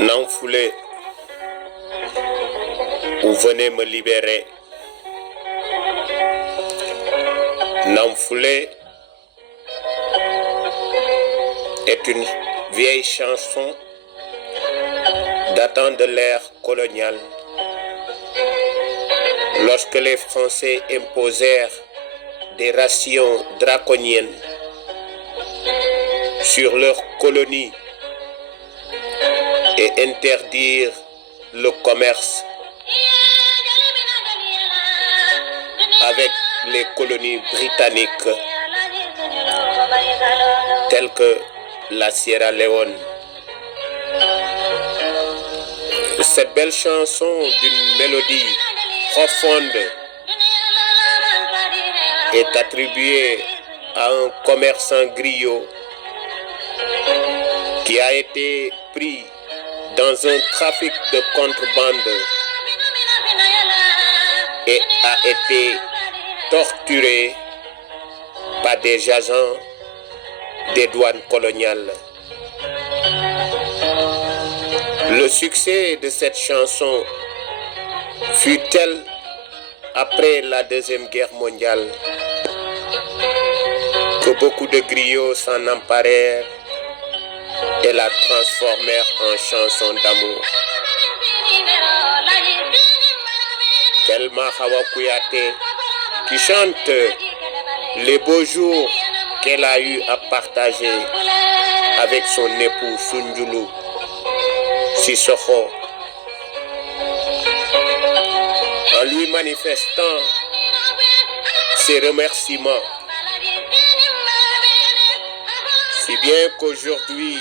Nanfoulé, ou venez me libérer. Nanfoulé est une vieille chanson datant de l'ère coloniale. Lorsque les Français imposèrent des rations draconiennes sur leurs colonies et interdirent le commerce avec les colonies britanniques telles que la Sierra Leone. Cette belle chanson d'une mélodie profonde est attribuée à un commerçant griot qui a été pris dans un trafic de contrebande et a été torturé par des agents des douanes coloniales. Le succès de cette chanson fut tel après la Deuxième Guerre mondiale que beaucoup de griots s'en emparèrent et la transformèrent en chanson d'amour. Thelma Hawa Kouyaté qui chante les beaux jours qu'elle a eu à partager avec son époux Sunjulu Sissoko, en lui manifestant ses remerciements. Si bien qu'aujourd'hui,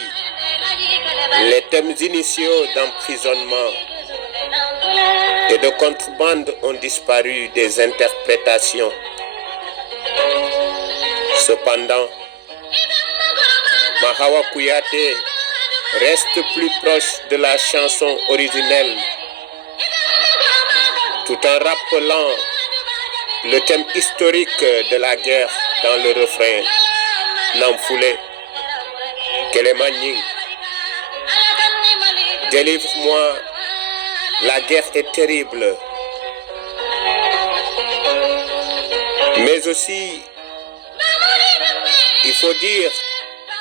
les thèmes initiaux d'emprisonnement et de contrebande ont disparu des interprétations. Cependant, Hawa Kouyaté reste plus proche de la chanson originelle, tout en rappelant le thème historique de la guerre dans le refrain. Nanfoulé, Kelemagning, délivre-moi, la guerre est terrible. Mais aussi, il faut dire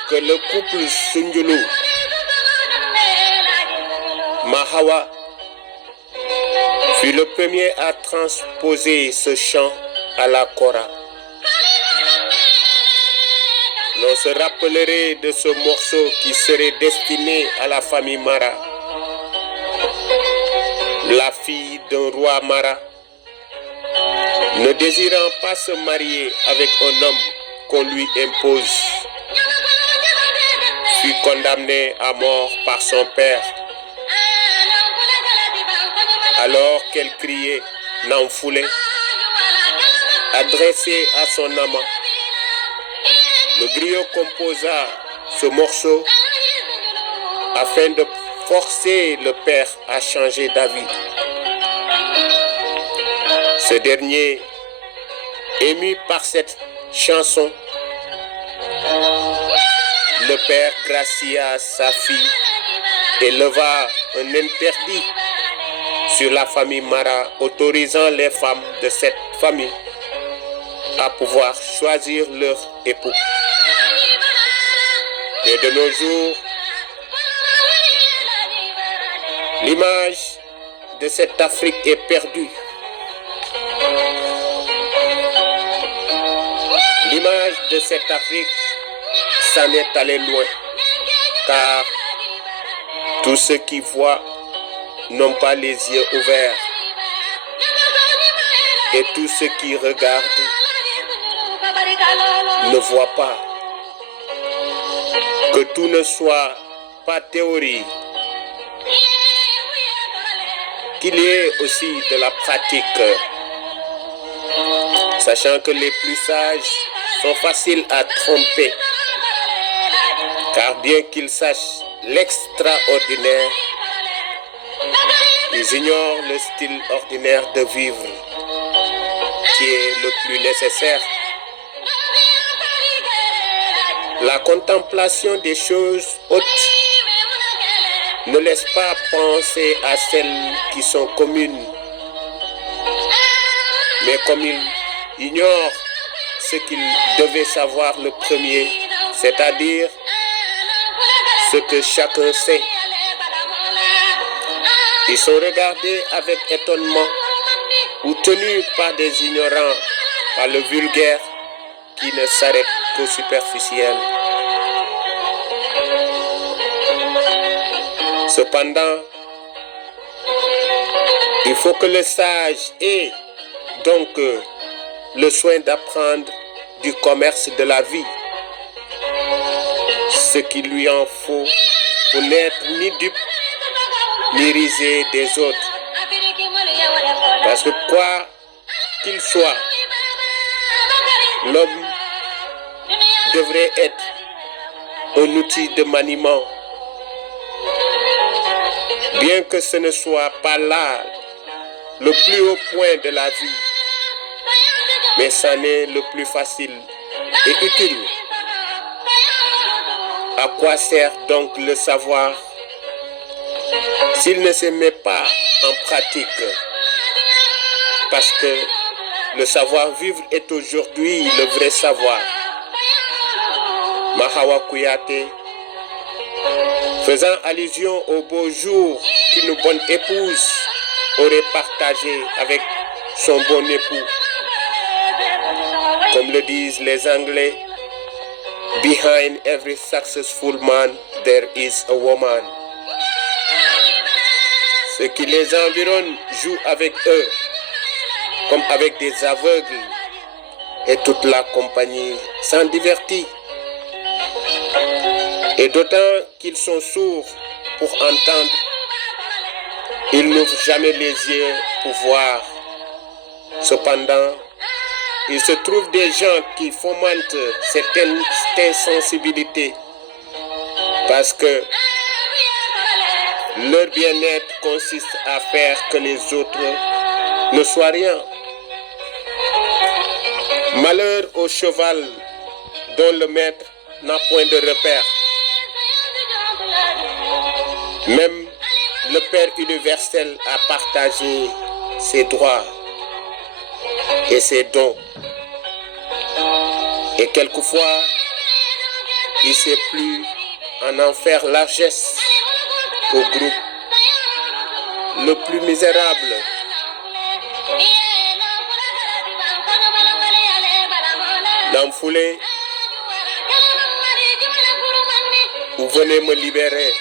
que le couple Sunjulu Mahawa fut le premier à transposer ce chant à la Kora. L'on se rappellerait de ce morceau qui serait destiné à la famille Mara, la fille d'un roi Mara, ne désirant pas se marier avec un homme qu'on lui impose, fut condamnée à mort par son père, alors qu'elle criait Nanfoulé, adressée à son amant. Le griot composa ce morceau afin de forcer le père à changer d'avis. Ce dernier, ému par cette chanson, le père gracia sa fille et leva un interdit sur la famille Mara, autorisant les femmes de cette famille à pouvoir choisir leur époux. Mais de nos jours, l'image de cette Afrique est perdue. L'image de cette Afrique s'en est allée loin, car tous ceux qui voient n'ont pas les yeux ouverts, et tous ceux qui regardent ne voient pas. Que tout ne soit pas théorie, qu'il y ait aussi de la pratique, sachant que les plus sages sont faciles à tromper, car bien qu'ils sachent l'extraordinaire, ils ignorent le style ordinaire de vivre, qui est le plus nécessaire. La contemplation des choses hautes ne laisse pas penser à celles qui sont communes. Mais comme il ignore ce qu'il devait savoir le premier, c'est-à-dire ce que chacun sait, ils sont regardés avec étonnement ou tenus par des ignorants, par le vulgaire qui ne s'arrête qu'au superficiel. Cependant, il faut que le sage ait donc le soin d'apprendre du commerce de la vie, ce qu'il lui en faut pour n'être ni dupe ni risé des autres. Parce que quoi qu'il soit, l'homme devrait être un outil de maniement, bien que ce ne soit pas là le plus haut point de la vie, mais c'en est le plus facile et utile. À quoi sert donc le savoir s'il ne se met pas en pratique? Parce que le savoir-vivre est aujourd'hui le vrai savoir. Mahawa Kouyaté, faisant allusion au beau jour qu'une bonne épouse aurait partagé avec son bon époux. Comme le disent les Anglais, behind every successful man, there is a woman. Ceux qui les environnent jouent avec eux, comme avec des aveugles, et toute la compagnie s'en divertit. Et d'autant qu'ils sont sourds pour entendre, ils n'ouvrent jamais les yeux pour voir. Cependant, il se trouve des gens qui fomentent cette insensibilité parce que leur bien-être consiste à faire que les autres ne soient rien. Malheur au cheval dont le maître n'a point de repère. Même le Père universel a partagé ses droits et ses dons. Et quelquefois, il ne sait plus en faire largesse au groupe le plus misérable. Namfoulé, vous venez me libérer.